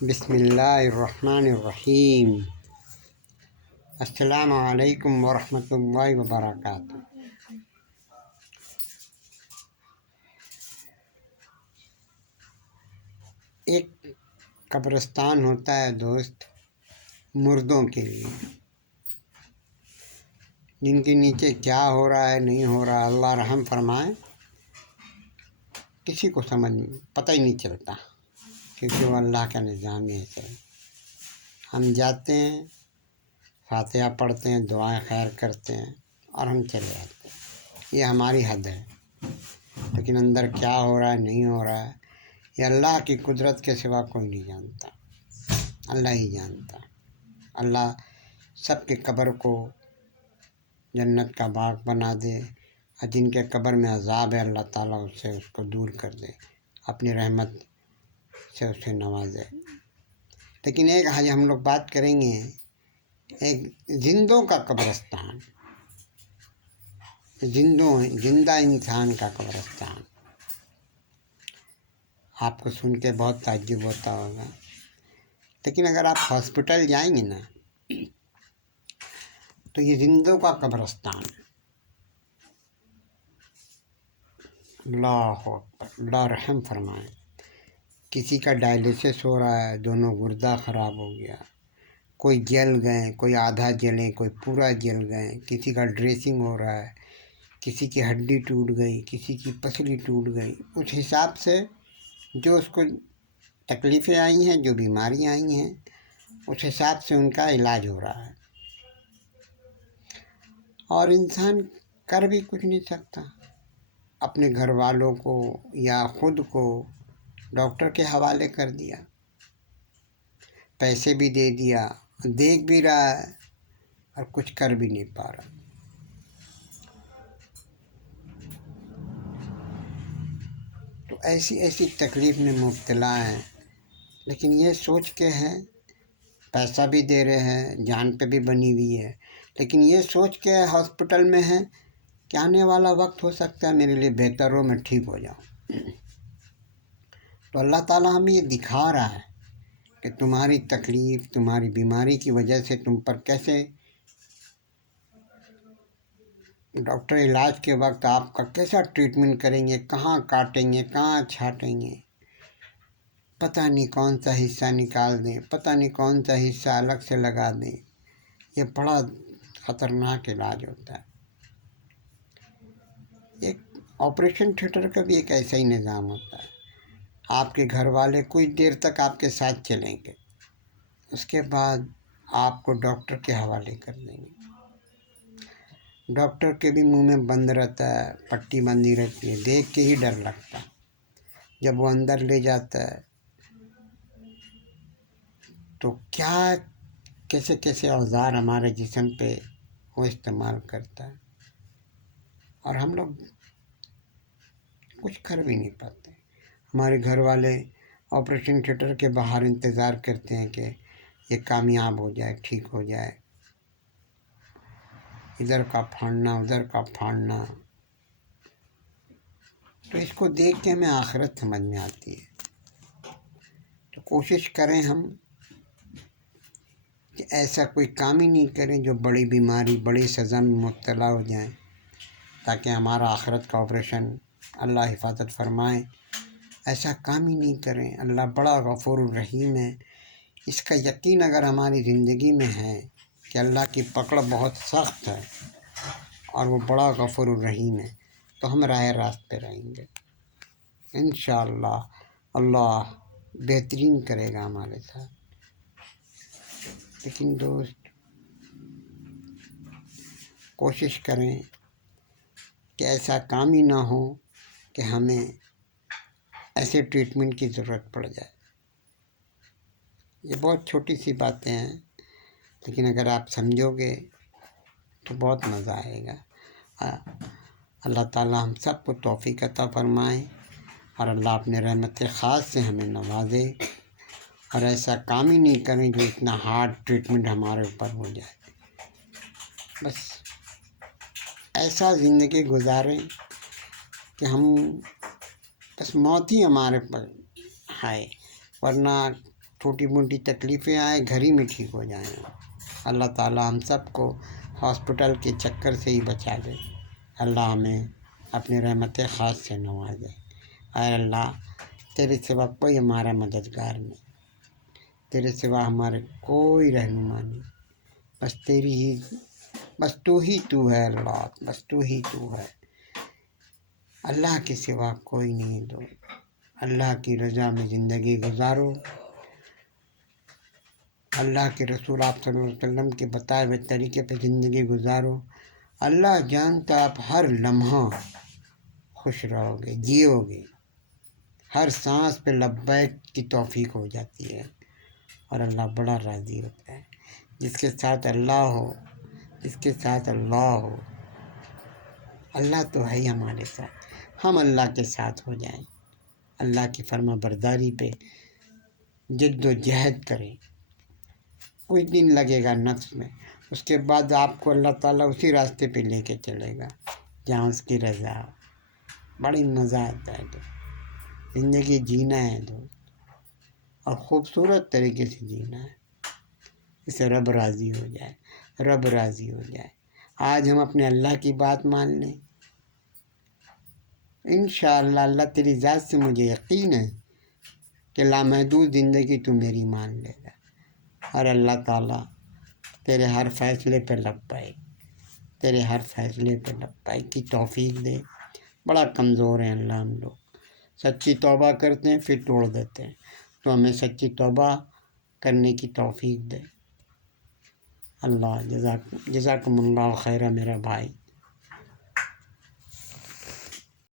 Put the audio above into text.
بسم اللہ الرحمن الرحیم۔ السلام علیکم ورحمۃ اللہ وبرکاتہ۔ ایک قبرستان ہوتا ہے دوست مردوں کے لیے، جن کے نیچے کیا ہو رہا ہے نہیں ہو رہا، اللہ رحم فرمائے، کسی کو پتہ ہی نہیں چلتا، کیونکہ وہ اللہ کا نظام ہی ہے۔ ہم جاتے ہیں، فاتحہ پڑھتے ہیں، دعائیں خیر کرتے ہیں اور ہم چلے جاتے ہیں، یہ ہماری حد ہے۔ لیکن اندر کیا ہو رہا ہے نہیں ہو رہا ہے، یہ اللہ کی قدرت کے سوا کوئی نہیں جانتا، اللہ ہی جانتا۔ اللہ سب کے قبر کو جنت کا باغ بنا دے، اور جن کے قبر میں عذاب ہے اللہ تعالیٰ اس کو دور کر دے، اپنی رحمت سے اسے نوازے۔ لیکن ایک آج ہم لوگ بات کریں گے ایک زندوں کا قبرستان، زندہ انسان کا قبرستان۔ آپ کو سن کے بہت تعجب ہوتا ہوگا، لیکن اگر آپ ہاسپٹل جائیں گے نا تو یہ زندوں کا قبرستان ہے۔ اللہ اکبر، اللہ رحم فرمائے۔ کسی کا ڈائلیسس ہو رہا ہے، دونوں گردہ خراب ہو گیا، کوئی جل گئے، کوئی آدھا جلے، کوئی پورا جل گئے، کسی کا ڈریسنگ ہو رہا ہے، کسی کی ہڈی ٹوٹ گئی، کسی کی پسلی ٹوٹ گئی۔ اس حساب سے جو اس کو تکلیفیں آئی ہیں، جو بیماریاں آئی ہیں، اس حساب سے ان کا علاج ہو رہا ہے، اور انسان کر بھی کچھ نہیں سکتا۔ اپنے گھر والوں کو یا خود کو ڈاکٹر کے حوالے کر دیا، پیسے بھی دے دیا، دیکھ بھی رہا ہے اور کچھ کر بھی نہیں پا رہا۔ تو ایسی تکلیف میں مبتلا ہیں، لیکن یہ سوچ کے ہے، پیسہ بھی دے رہے ہیں، جان پہ بھی بنی ہوئی ہے، لیکن یہ سوچ کے ہاسپٹل میں ہے کہ آنے والا وقت ہو سکتا ہے میرے لیے بہتر ہو، میں ٹھیک ہو جاؤں۔ تو اللہ تعالیٰ ہمیں یہ دکھا رہا ہے کہ تمہاری تکلیف، تمہاری بیماری کی وجہ سے تم پر کیسے ڈاکٹر علاج کے وقت آپ کا کیسا ٹریٹمنٹ کریں گے، کہاں کاٹیں گے، کہاں چھانٹیں گے، پتہ نہیں کون سا حصہ نکال دیں، پتہ نہیں کون سا حصہ الگ سے لگا دیں۔ یہ بڑا خطرناک علاج ہوتا ہے۔ ایک آپریشن تھیٹر کا بھی ایک ایسا ہی نظام ہوتا ہے۔ آپ کے گھر والے کچھ دیر تک آپ کے ساتھ چلیں گے، اس کے بعد آپ کو ڈاکٹر کے حوالے کر دیں گے۔ ڈاکٹر کے بھی منہ میں بند رہتا ہے، پٹی بندھی رہتی ہے، دیکھ کے ہی ڈر لگتا ہے۔ جب وہ اندر لے جاتا ہے تو کیسے اوزار ہمارے جسم پہ وہ استعمال کرتا ہے، اور ہم لوگ کچھ کر بھی نہیں پاتے۔ ہمارے گھر والے آپریشن تھیٹر کے باہر انتظار کرتے ہیں کہ یہ کامیاب ہو جائے، ٹھیک ہو جائے، ادھر کا پھاڑنا ادھر کا پھاڑنا۔ تو اس کو دیکھ کے ہمیں آخرت سمجھ میں آتی ہے۔ تو کوشش کریں ہم کہ ایسا کوئی کام ہی نہیں کریں جو بڑی بیماری، بڑی سزا میں مبتلا ہو جائیں، تاکہ ہمارا آخرت کا آپریشن اللہ حفاظت فرمائے۔ ایسا کام ہی نہیں کریں۔ اللہ بڑا غفور الرحیم ہے۔ اس کا یقین اگر ہماری زندگی میں ہے کہ اللہ کی پکڑ بہت سخت ہے اور وہ بڑا غفور الرحیم ہے، تو ہم راہ راست پہ رہیں گے انشاءاللہ۔ اللہ بہترین کرے گا ہمارے ساتھ۔ لیکن دوست کوشش کریں کہ ایسا کام ہی نہ ہو کہ ہمیں ایسے ٹریٹمنٹ کی ضرورت پڑ جائے۔ یہ بہت چھوٹی سی باتیں ہیں، لیکن اگر آپ سمجھو گے تو بہت مزہ آئے گا۔ اللہ تعالیٰ ہم سب کو توفیق عطا فرمائے، اور اللہ اپنے رحمت خاص سے ہمیں نوازے، اور ایسا کام ہی نہیں کریں جو اتنا ہارڈ ٹریٹمنٹ ہمارے اوپر ہو جائے۔ بس ایسا زندگی گزاریں کہ ہم بس موت ہی ہمارے پر ہے، ورنہ چھوٹی موٹی تکلیفیں آئیں گھر ہی میں ٹھیک ہو جائیں. اللہ تعالیٰ ہم سب کو ہاسپٹل کے چکر سے ہی بچا دے. اللہ ہمیں اپنی رحمت خاص سے نوازے. اے اللہ، تیرے سوا کوئی ہمارا مددگار نہیں، تیرے سوا ہمارے کوئی رہنما نہیں، بس تو ہی ہے اللہ، بس تو ہی ہے. اللہ کے سوا کوئی نہیں. دو اللہ کی رضا میں زندگی گزارو. اللہ کے رسول آپ صلی اللہ علیہ وسلم کے بتائے ہوئے طریقے پہ زندگی گزارو. اللہ جانتا آپ ہر لمحہ خوش رہو گے، جیو گے. ہر سانس پہ لبیک کی توفیق ہو جاتی ہے، اور اللہ بڑا راضی ہوتا ہے. جس کے ساتھ اللہ ہو، جس کے ساتھ اللہ ہو، اللہ تو ہے ہی ہمارے ساتھ. ہم اللہ کے ساتھ ہو جائیں، اللہ کی فرما برداری پہ جد و جہد کریں. کچھ دن لگے گا نفس میں، اس کے بعد آپ کو اللہ تعالیٰ اسی راستے پہ لے کے چلے گا جہاں اس کی رضا ہو. بڑی مزہ آتا ہے. زندگی جینا ہے دوست، اور خوبصورت طریقے سے جینا ہے. اسے رب راضی ہو جائے، رب راضی ہو جائے. آج ہم اپنے اللہ کی بات مان لیں، انشاءاللہ اللہ تیری ذات سے مجھے یقین ہے کہ لامحدود زندگی تو میری مان لے گا. اور اللہ تعالیٰ تیرے ہر فیصلے پہ لبیک، تیرے ہر فیصلے پہ لبیک کی توفیق دے. بڑا کمزور ہیں اللہ ہم لوگ، سچی توبہ کرتے ہیں پھر توڑ دیتے ہیں. تو ہمیں سچی توبہ کرنے کی توفیق دے. اللہ جزاکم اللہ خیرہ میرا بھائی.